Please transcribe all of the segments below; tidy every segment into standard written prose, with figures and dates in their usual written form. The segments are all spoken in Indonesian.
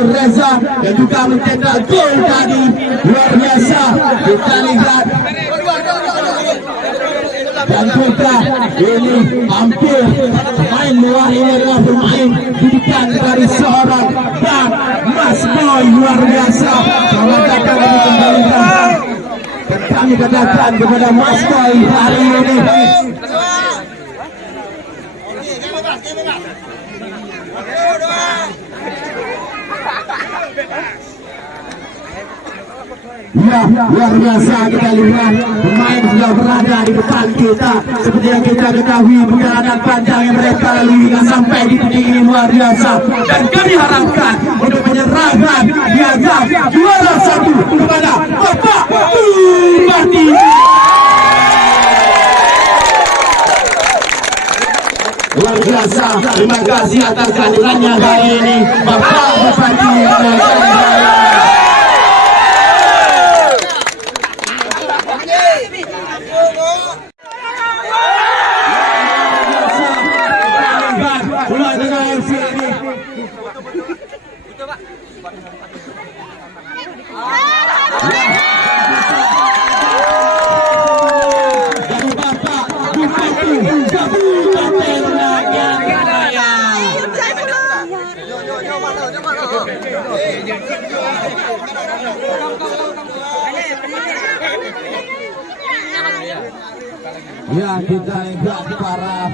Nur Reza yang juga mencetak gol tadi. Luar biasa. Kita lihat. Dan juga ini hampir pemain luar ini adalah pemain didikan dari seorang dan Mas Boy. Luar biasa. Selamat datang kami kembalikan. Dan kami katakan kepada Mas Boy hari ini. Ya, luar biasa kita lihat pemain sudah berada di depan kita. Seperti yang kita ketahui perjalanan panjang yang mereka lalui hingga sampai di titik ini luar biasa. Dan kami harapkan untuk menyerahkan piagam juara 1 kepada Bapak Bupati. Luar biasa, terima kasih atas kehadirannya hari ini Bapak Bupati. Ya, kita lihat para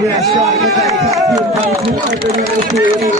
biasa kita lihat tim dari luar Indonesia ini.